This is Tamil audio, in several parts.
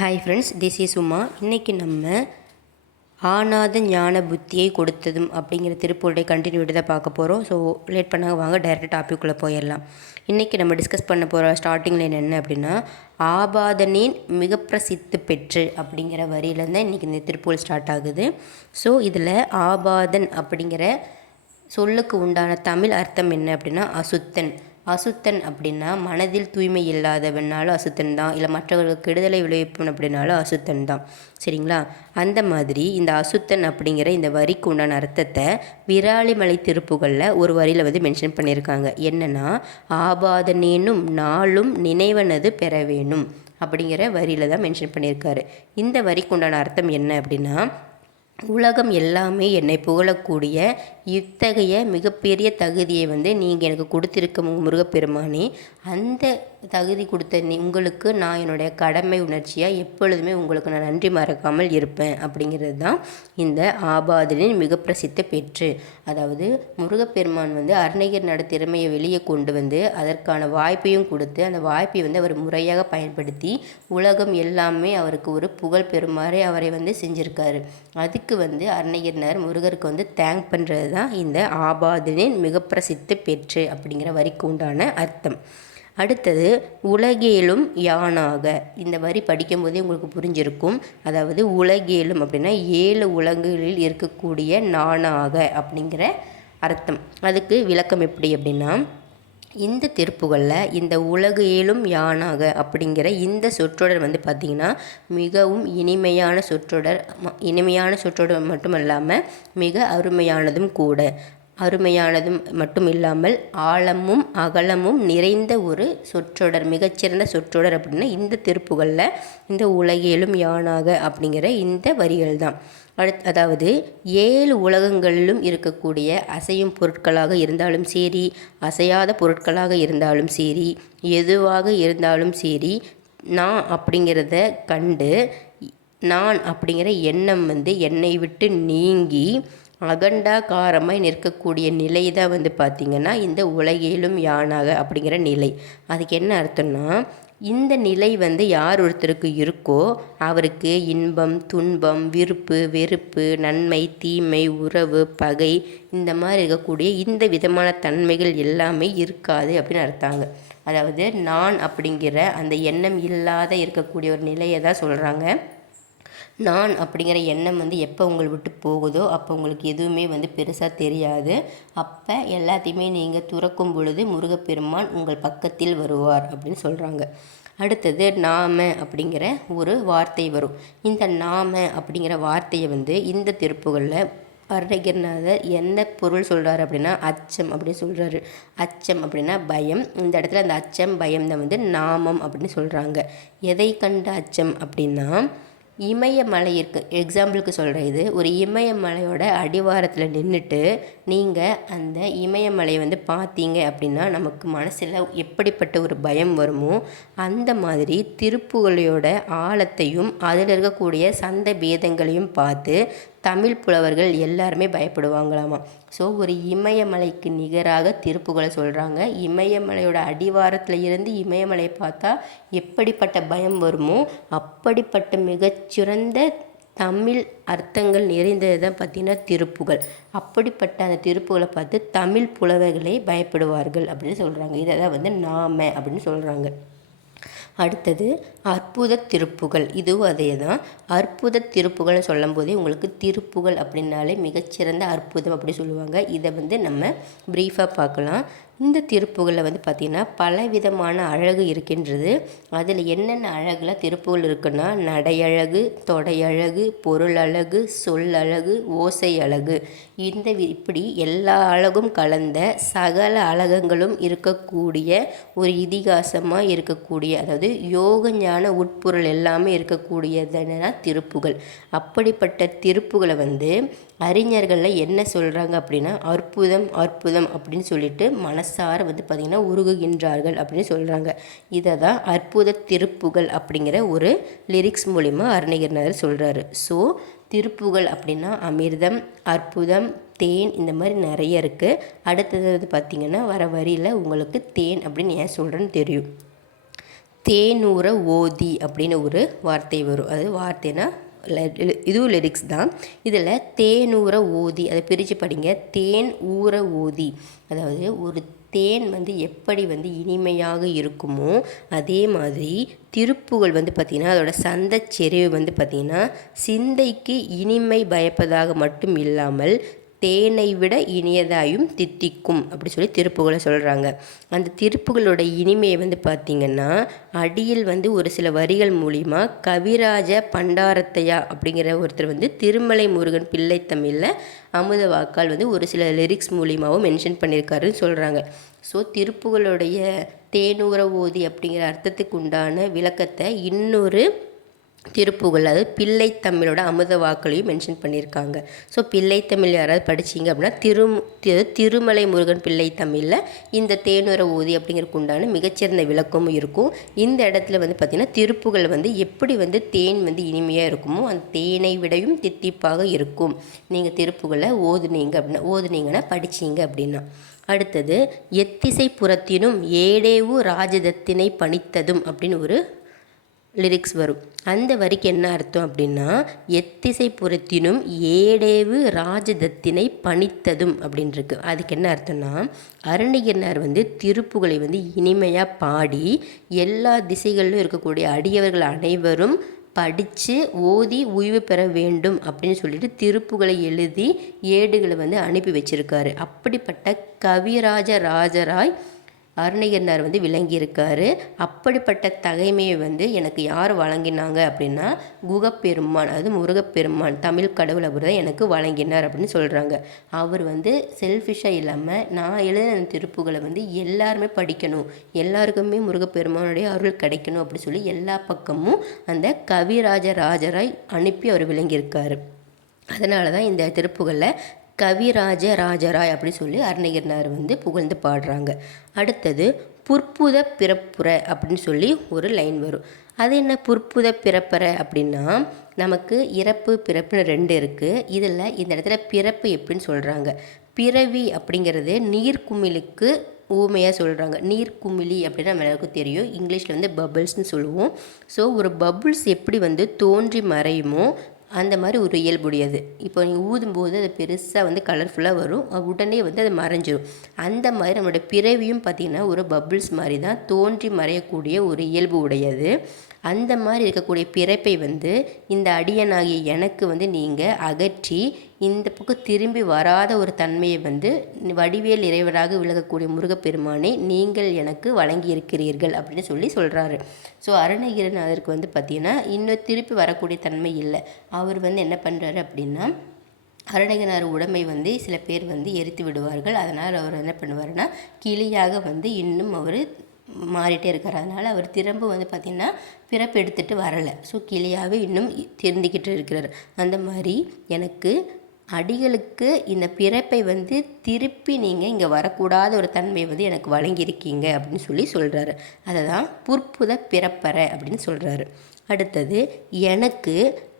Hi friends this is Uma இன்றைக்கி நம்ம ஆனாத ஞான புத்தியை கொடுத்ததும் அப்படிங்கிற திருப்பூருடைய கண்டினியூட்டி தான் பார்க்க போகிறோம் ஸோ லேட் பண்ணாங்க வாங்க டைரெக்ட் டாபிக்குள்ளே போயிடலாம். இன்றைக்கி நம்ம டிஸ்கஸ் பண்ண போகிற ஸ்டார்டிங் லைன் என்ன அப்படின்னா ஆபாதனின் மிக பிரசித்து பெற்று அப்படிங்கிற வரியிலேருந்து தான் இன்றைக்கி இந்த திருப்பூர் ஸ்டார்ட் ஆகுது. ஸோ இதில் ஆபாதன் அப்படிங்கிற சொல்லுக்கு உண்டான தமிழ் அர்த்தம் என்ன அப்படின்னா அசுத்தன். அசுத்தன் அப்படின்னா மனதில் தூய்மை இல்லாதவனாலும் அசுத்தன் தான். இல்லை மற்றவர்களுக்கு கெடுதலை விளைவிப்பவன் அப்படின்னாலும் அசுத்தன் தான். சரிங்களா? அந்த மாதிரி இந்த அசுத்தன் அப்படிங்கிற இந்த வரிக்கு உண்டான அர்த்தத்தை விராலிமலை திருப்புகளில் ஒரு வரியில் வந்து மென்ஷன் பண்ணியிருக்காங்க. என்னென்னா ஆபாதனேனும் நாளும் நினைவனது பெற வேணும் அப்படிங்கிற வரியில் தான் மென்ஷன் பண்ணியிருக்காரு. இந்த வரிக்கு உண்டான அர்த்தம் என்ன அப்படின்னா உலகம் எல்லாமே என்னை புகழக்கூடிய இத்தகைய மிகப்பெரிய தகுதியை வந்து நீங்கள் எனக்கு கொடுத்துருக்க முருகப்பெருமானே அந்த தகுதி கொடுத்த நீ உங்களுக்கு நான் என்னுடைய கடமை உணர்ச்சியாக எப்பொழுதுமே உங்களுக்கு நான் நன்றி மறக்காமல் இருப்பேன் அப்படிங்கிறது தான் இந்த ஆபாதனின் மிக பிரசித்த பெற்று அதாவது முருகப்பெருமான் வந்து அருணகிர் நட திறமையை வெளியே கொண்டு வந்து அதற்கான வாய்ப்பையும் கொடுத்து அந்த வாய்ப்பை வந்து அவர் முறையாக பயன்படுத்தி உலகம் எல்லாமே அவருக்கு ஒரு புகழ் பெறுமாறு அவரை வந்து செஞ்சுருக்காரு. அதுக்கு வந்து அருணகிரினர் முருகருக்கு வந்து தேங்க் பண்ணுறது தான் இந்த ஆபாதனின் மிக பிரசித்த பெற்று அப்படிங்கிற வரிக்கு உண்டான அர்த்தம். அடுத்தது உலகேலும் யானாக. இந்த வரி படிக்கும்போதே உங்களுக்கு புரிஞ்சிருக்கும். அதாவது உலகேலும் அப்படின்னா ஏழு உலகுகளில் இருக்கக்கூடிய நானாக அப்படிங்கிற அர்த்தம். அதுக்கு விளக்கம் எப்படி அப்படின்னா இந்த திருப்புகளில் இந்த உலகு ஏலும் யானாக அப்படிங்கிற இந்த சொற்றொடர் வந்து பார்த்திங்கன்னா மிகவும் இனிமையான சொற்றொடர் இனிமையான சொற்றொடர் மட்டும் இல்லாமல் மிக அருமையானதும் கூட. அருமையானதும் மட்டும் இல்லாமல் ஆழமும் அகலமும் நிறைந்த ஒரு சொற்றொடர் மிகச்சிறந்த சொற்றொடர் அப்படின்னா இந்த திருப்புகளில் இந்த உலகியலும் யானாக அப்படிங்கிற இந்த வரிகள் தான் அடுத் அதாவது ஏழு உலகங்களிலும் இருக்கக்கூடிய அசையும் பொருட்களாக இருந்தாலும் சரி அசையாத பொருட்களாக இருந்தாலும் சரி எதுவாக இருந்தாலும் சரி நான் அப்படிங்கிறத கண்டு நான் அப்படிங்கிற எண்ணம் வந்து என்னை விட்டு நீங்கி அகண்டாகாரமாய் நிற்கக்கூடிய நிலை தான் வந்து பார்த்திங்கன்னா இந்த உலகிலும் யானாக அப்படிங்கிற நிலை. அதுக்கு என்ன அர்த்தம்னா இந்த நிலை வந்து யார் ஒருத்தருக்கு இருக்கோ அவருக்கு இன்பம் துன்பம் விருப்பு வெறுப்பு நன்மை தீமை உறவு பகை இந்த மாதிரி இருக்கக்கூடிய இந்த விதமான தன்மைகள் எல்லாமே இருக்காது அப்படின்னு அர்த்தாங்க. அதாவது நான் அப்படிங்கிற அந்த எண்ணம் இல்லாத இருக்கக்கூடிய ஒரு நிலையை தான் சொல்கிறாங்க நான் அப்படிங்கிற எண்ணம் வந்து எப்போ உங்களை விட்டு போகுதோ அப்போ உங்களுக்கு எதுவுமே வந்து பெருசாக தெரியாது. அப்போ எல்லாத்தையுமே நீங்கள் துறக்கும் பொழுது முருகப்பெருமான் உங்கள் பக்கத்தில் வருவார் அப்படின்னு சொல்கிறாங்க அடுத்தது நாம அப்படிங்கிற ஒரு வார்த்தை வரும். இந்த நாம அப்படிங்கிற வார்த்தையை வந்து இந்த திருப்புகளில் அருணகிரிநாதர் என்ன பொருள் சொல்கிறாரு அப்படின்னா அச்சம் அப்படின்னு சொல்கிறாரு அச்சம் அப்படின்னா பயம். இந்த இடத்துல அந்த அச்சம் பயம் தான் வந்து நாமம் அப்படின்னு சொல்கிறாங்க எதை கண்ட அச்சம் அப்படின்னா இமயமலை இருக்கு எக்ஸாம்பிளுக்கு சொல்கிறேன் இது. ஒரு இமயமலையோட அடிவாரத்தில் நின்றுட்டு நீங்கள் அந்த இமயமலையை வந்து பார்த்தீங்க அப்படின்னா நமக்கு மனசில் எப்படிப்பட்ட ஒரு பயம் வருமோ அந்த மாதிரி திருப்புகளையோட ஆழத்தையும் அதில் இருக்கக்கூடிய சந்த பேதங்களையும் பார்த்து தமிழ் புலவர்கள் எல்லாருமே பயப்படுவாங்களாமா? ஸோ ஒரு இமயமலைக்கு நிகராக திருப்புகளை சொல்கிறாங்க இமயமலையோட அடிவாரத்தில் இருந்து இமயமலையை பார்த்தா எப்படிப்பட்ட பயம் வருமோ அப்படிப்பட்ட மிகச்சிறந்த தமிழ் அர்த்தங்கள் நிறைந்தது தான் பார்த்திங்கன்னா திருப்புகள் அப்படிப்பட்ட அந்த திருப்புகளை பார்த்து தமிழ் புலவர்களே பயப்படுவார்கள் அப்படின்னு சொல்கிறாங்க இதை தான் வந்து நாம அப்படின்னு சொல்கிறாங்க அடுத்தது அற்புத திருப்புகள். இதுவும் அதே தான் அற்புத திருப்புகள்னு சொல்லும்போதே உங்களுக்கு திருப்புகள் அப்படின்னாலே மிகச்சிறந்த அற்புதம் அப்படி சொல்லுவாங்க. இதை வந்து நம்ம ப்ரீஃபாக பார்க்கலாம். இந்த திருப்புகளில் வந்து பார்த்திங்கன்னா பலவிதமான அழகு இருக்கின்றது. அதில் என்னென்ன அழகில் திருப்புகள் இருக்குன்னா நடையழகு தொடையழகு பொருள் அழகு சொல் அழகு ஓசை அழகு இந்த வி- இப்படி எல்லா அழகும் கலந்த சகல அழகங்களும் இருக்கக்கூடிய ஒரு இதிகாசமாக இருக்கக்கூடிய அதாவது யோக ஞான உட்பொருள் எல்லாமே இருக்கக்கூடியது என்னென்னா திருப்புகள். அப்படிப்பட்ட திருப்புகளை வந்து அறிஞர்களில் என்ன சொல்கிறாங்க அப்படின்னா அற்புதம் அற்புதம் அப்படின்னு சொல்லிட்டு மனசார வந்து பார்த்திங்கன்னா உருகுகின்றார்கள் அப்படின்னு சொல்கிறாங்க இதை தான் அற்புத திருப்புகள் அப்படிங்கிற ஒரு லிரிக்ஸ் மூலிமா அருணகிரிநாதர் சொல்கிறாரு ஸோ திருப்புகள் அப்படின்னா அமிர்தம் அற்புதம் தேன் இந்த மாதிரி நிறைய இருக்குது அடுத்தது வந்து பார்த்திங்கன்னா வர வரியில் உங்களுக்கு தேன் அப்படின்னு ஏன் சொல்கிறேன்னு தெரியும். தேனூர ஓதி அப்படின்னு ஒரு வார்த்தை வரும். அது வார்த்தைனா இதுவும் லிரிக்ஸ் தான். இதில் தேனூர ஓதி அதை பிரித்து படிங்க. தேன் ஊற ஓதி. அதாவது ஒரு தேன் வந்து எப்படி வந்து இனிமையாக இருக்குமோ அதே மாதிரி திருப்புகள் வந்து பார்த்திங்கன்னா அதோட சந்தச்செறிவு வந்து பார்த்திங்கன்னா சிந்தைக்கு இனிமை பயப்பதாக மட்டும் இல்லாமல் தேனை விட இனியதாயும் தித்திக்கும் அப்படி சொல்லி திருப்புகளை சொல்கிறாங்க அந்த திருப்புகளோட இனிமையை வந்து பார்த்திங்கன்னா அடியில் வந்து ஒரு சில வரிகள் மூலிமா கவிராஜ பண்டாரத்தையா அப்படிங்கிற ஒருத்தர் வந்து திருமலை முருகன் பிள்ளை தமிழில் அமுத வாக்கால் வந்து ஒரு சில லிரிக்ஸ் மூலியமாகவும் மென்ஷன் பண்ணியிருக்காருன்னு சொல்கிறாங்க ஸோ திருப்புகளுடைய தேனூர ஓதி அப்படிங்கிற அர்த்தத்துக்கு உண்டான விளக்கத்தை இன்னொரு திருப்புகள் அதாவது பிள்ளைத்தமிழோட அமுத வாக்களையும் மென்ஷன் பண்ணியிருக்காங்க. ஸோ பிள்ளை தமிழ் யாராவது படிச்சிங்க அப்படின்னா திரு திருமலை முருகன் பிள்ளைத்தமிழில் இந்த தேனுர ஊதி அப்படிங்கிறதுக்கு உண்டான மிகச்சிறந்த விளக்கமும் இருக்கும். இந்த இடத்துல வந்து பார்த்திங்கன்னா திருப்புகள் வந்து எப்படி வந்து தேன் வந்து இனிமையாக இருக்குமோ அந்த தேனை விடையும் தித்திப்பாக இருக்கும். நீங்கள் திருப்புகளை ஓதுனீங்க அப்படின்னா ஓதுனீங்கன்னா படிச்சிங்க அப்படின்னா. அடுத்தது எத்திசை புறத்தினும் ஏடேவு ராஜதத்தினை பணித்ததும் அப்படின்னு ஒரு லிரிக்ஸ் வரும். அந்த வரிக்கு என்ன அர்த்தம் அப்படின்னா எத்திசை புறத்தினும் ஏடேவு ராஜதத்தினை பணித்ததும் அப்படின்ருக்கு. அதுக்கு என்ன அர்த்தம்னா அருணகிரினார் வந்து திருப்புகளை வந்து இனிமையாக பாடி எல்லா திசைகளிலும் இருக்கக்கூடிய அடியவர்கள் அனைவரும் படித்து ஓதி ஓய்வு பெற வேண்டும் அப்படின்னு சொல்லிட்டு திருப்புகளை எழுதி ஏடுகளை வந்து அனுப்பி வச்சிருக்காரு. அப்படிப்பட்ட கவிராஜ ராஜராய் அருணகிரினார் வந்து விளங்கியிருக்காரு. அப்படிப்பட்ட தகைமையை வந்து எனக்கு யார் வழங்கினாங்க அப்படின்னா குகப்பெருமான் அதாவது முருகப்பெருமான் தமிழ் கடவுள் அவர் தான் எனக்கு வழங்கினார் அப்படின்னு சொல்கிறாங்க அவர் வந்து செல்ஃபிஷாக இல்லாமல் நான் எழுதின திருப்புகளை வந்து எல்லாருமே படிக்கணும். எல்லாருக்குமே முருகப்பெருமானுடைய அருள் கிடைக்கணும் அப்படின்னு சொல்லி எல்லா பக்கமும் அந்த கவிராஜ ராஜராய் அனுப்பி அவர் விளங்கியிருக்காரு. அதனால தான் இந்த திருப்புகளில் கவிராஜ ராஜராய் அப்படி சொல்லி அருணகிரினார் வந்து புகழ்ந்து பாடுறாங்க. அடுத்தது புற்புத பிறப்புற அப்படின்னு சொல்லி ஒரு லைன் வரும். அது என்ன புற்புத பிறப்பற அப்படின்னா நமக்கு இறப்பு பிறப்புன்னு ரெண்டு இருக்குது இதில் இந்த இடத்துல பிறப்பு எப்படின்னு சொல்கிறாங்க பிறவி அப்படிங்கிறது நீர்க்குமிழுக்கு ஊமையாக சொல்கிறாங்க நீர்க்குமிழி அப்படின்னு நம்ம எல்லாருக்கும் தெரியும். இங்கிலீஷில் வந்து பபுள்ஸ்னு சொல்லுவோம். ஸோ ஒரு பபுள்ஸ் எப்படி வந்து தோன்றி மறையுமோ அந்த மாதிரி ஒரு இயல்புடையது இப்போ நீங்கள் ஊதும்போது அது பெருசாக வந்து கலர்ஃபுல்லாக வரும். உடனே வந்து அது மறைஞ்சிரும். அந்த மாதிரி நம்மளோட பிறவியும் பார்த்திங்கன்னா ஒரு பபிள்ஸ் மாதிரி தான் தோன்றி மறையக்கூடிய ஒரு இயல்பு உடையது. அந்த மாதிரி இருக்கக்கூடிய பிறப்பை வந்து இந்த அடியனாகிய எனக்கு வந்து நீங்கள் அகற்றி இந்த பக்கம் திரும்பி வராத ஒரு தன்மையை வந்து வடிவேல் இறைவராக விலகக்கூடிய முருகப்பெருமானை நீங்கள் எனக்கு வழங்கியிருக்கிறீர்கள் அப்படின்னு சொல்லி சொல்கிறாரு ஸோ அருணகிரன் அதற்கு வந்து பார்த்திங்கன்னா இன்னும் திருப்பி வரக்கூடிய தன்மை இல்லை. அவர் வந்து என்ன பண்ணுறாரு அப்படின்னா அருணகிரிநாதர் உடமை வந்து சில பேர் வந்து எரித்து விடுவார்கள். அதனால் அவர் என்ன பண்ணுவார்னா கிளியாக வந்து இன்னும் அவர் மாறிட்டே இருக்கார். அதனால் அவர் திரும்ப வந்து பார்த்திங்கன்னா பிறப்பு எடுத்துகிட்டு வரலை. ஸோ கிளியாகவே இன்னும் திருந்திக்கிட்டு இருக்கிறார். அந்த மாதிரி எனக்கு அடிகளுக்கு இந்த பிறப்பை வந்து திருப்பி நீங்கள் இங்கே வரக்கூடாத ஒரு தன்மையை வந்து எனக்கு வழங்கியிருக்கீங்க அப்படின்னு சொல்லி சொல்கிறாரு அதை தான் புற்புத பிறப்பறை அப்படின்னு சொல்கிறாரு அடுத்தது எனக்கு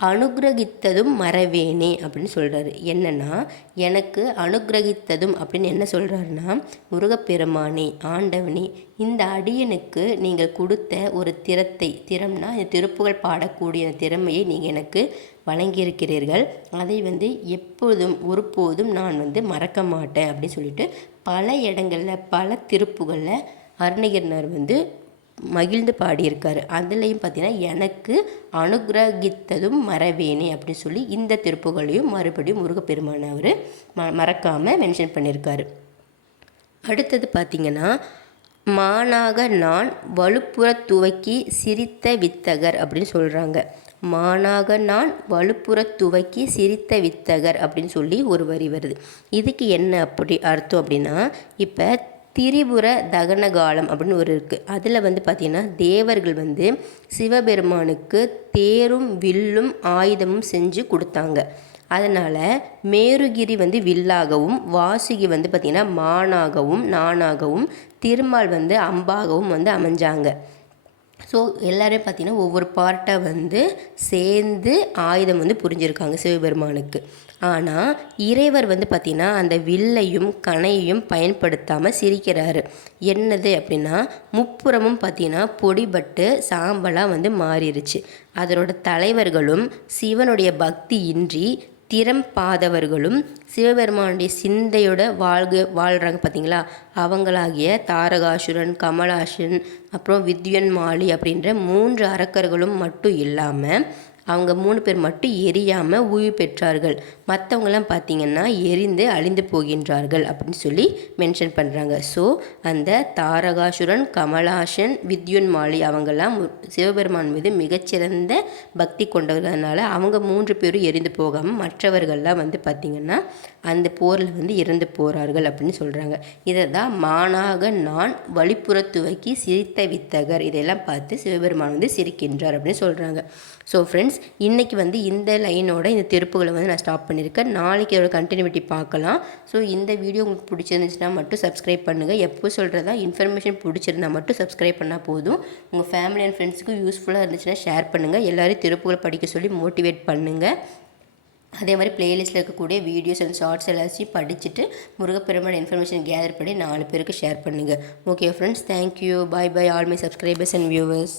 அனுகிரகித்ததும் மறவேனே அப்படின்னு சொல்கிறாரு என்னென்னா எனக்கு அனுகிரகித்ததும் அப்படின்னு என்ன சொல்கிறாருன்னா முருகப்பெருமானே ஆண்டவனே இந்த அடியனுக்கு நீங்கள் கொடுத்த ஒரு திறத்தை திறம்னா இந்த திருப்புகள் பாடக்கூடிய திறமையை நீங்கள் எனக்கு வழங்கியிருக்கிறீர்கள். அதை வந்து எப்போதும் ஒருபோதும் நான் வந்து மறக்க மாட்டேன் அப்படின்னு சொல்லிட்டு பல இடங்களில் பல திருப்புகளில் அருணகிரினார் வந்து மகிழ்ந்து பாடியிருக்காரு. அதுலேயும் பார்த்தீங்கன்னா எனக்கு அனுகிரகித்ததும் மறவேனே அப்படின்னு சொல்லி இந்த திருப்புகளையும் மறுபடியும் முருகப்பெருமான அவர் ம மறக்காமல் மென்ஷன் பண்ணியிருக்காரு. அடுத்தது பார்த்திங்கன்னா மானாக நான் வலுப்புற துவக்கி சிரித்த வித்தகர் அப்படின்னு சொல்கிறாங்க மானாக நான் வலுப்புற துவக்கி சிரித்த வித்தகர் அப்படின்னு சொல்லி ஒரு வரி வருது. இதுக்கு என்ன அப்படி அர்த்தம் அப்படின்னா இப்போ திரிபுர தகனகாலம் அப்படின்னு ஒரு இருக்குது அதில் வந்து பார்த்திங்கன்னா தேவர்கள் வந்து சிவபெருமானுக்கு தேரும் வில்லும் ஆயுதமும் செஞ்சு கொடுத்தாங்க. அதனால் மேருகிரி வந்து வில்லாகவும் வாசுகி வந்து பார்த்திங்கன்னா மானாகவும் நானாகவும் திருமால் வந்து அம்பாகவும் வந்து அமைஞ்சாங்க. ஸோ எல்லாருமே பார்த்திங்கன்னா ஒவ்வொரு பார்ட்டாக வந்து சேர்ந்து ஆயுதம் வந்து புரிஞ்சிருக்காங்க சிவபெருமானுக்கு. ஆனால் இறைவர் வந்து பார்த்திங்கன்னா அந்த வில்லையும் கனையையும் பயன்படுத்தாமல் சிரிக்கிறாரு. என்னது அப்படின்னா முப்புறமும் பார்த்திங்கன்னா பொடிபட்டு சாம்பலாக வந்து மாறிடுச்சு அதனோட தலைவர்களும் சிவனுடைய பக்தி இன்றி திறம் பாதவர்களும் சிவபெருமானுடைய சிந்தையோட வாழ்க வாழ்கிறாங்க பார்த்தீங்களா அவங்களாகிய தாரகாசுரன் கமலாசன் அப்புறம் வித்யன் மாலி அப்படின்ற மூன்று அரக்கர்களும் மட்டும் இல்லாமல் அவங்க மூணு பேர் மட்டும் எரியாமல் உயிர் பெற்றார்கள். மற்றவங்களாம் பார்த்திங்கன்னா எரிந்து அழிந்து போகின்றார்கள் அப்படின்னு சொல்லி மென்ஷன் பண்ணுறாங்க ஸோ அந்த தாரகாசுரன் கமலாசன் வித்யுன் மாலி அவங்கெல்லாம் சிவபெருமான் மீது மிகச்சிறந்த பக்தி கொண்டவர்கள்னால அவங்க மூன்று பேரும் எரிந்து போகாமல் மற்றவர்கள்லாம் வந்து பார்த்திங்கன்னா அந்த போரில் வந்து இறந்து போகிறார்கள் அப்படின்னு சொல்கிறாங்க இதை தான் மானாக நான் வழிப்புற துவக்கி சிரித்த வித்தகர். இதெல்லாம் பார்த்து சிவபெருமான் வந்து சிரிக்கின்றார் அப்படின்னு சொல்கிறாங்க ஸோ ஃப்ரெண்ட்ஸ் இன்றைக்கி வந்து இந்த லைனோட இந்த திருப்புகளை வந்து நான் ஸ்டாப் பண்ணியிருக்கேன். நாளைக்கு அதோட கண்டினியூட்டி பார்க்கலாம். ஸோ இந்த வீடியோ உங்களுக்கு பிடிச்சிருந்துச்சுன்னா மட்டும் சப்ஸ்கிரைப் பண்ணுங்கள் எப்போ சொல்கிறதா இன்ஃபர்மேஷன் பிடிச்சிருந்தா மட்டும் சப்ஸ்கிரைப் பண்ணால் போதும். உங்கள் ஃபேமிலி அண்ட் ஃப்ரெண்ட்ஸுக்கு யூஸ்ஃபுல்லாக இருந்துச்சுன்னா ஷேர் பண்ணுங்கள் எல்லோரும் திருப்புகளை படிக்க சொல்லி மோட்டிவேட் பண்ணுங்கள் அதே மாதிரி பிளேலிஸ்ட்டில் இருக்கக்கூடிய வீடியோஸ் அண்ட் ஷார்ட்ஸ் எல்லாத்தையும் படிச்சுட்டு முருகப்பெருமான இன்ஃபர்மேஷன் கேதர் பண்ணி நாலு பேருக்கு ஷேர் பண்ணுங்கள் okay friends thank you bye bye all my subscribers and viewers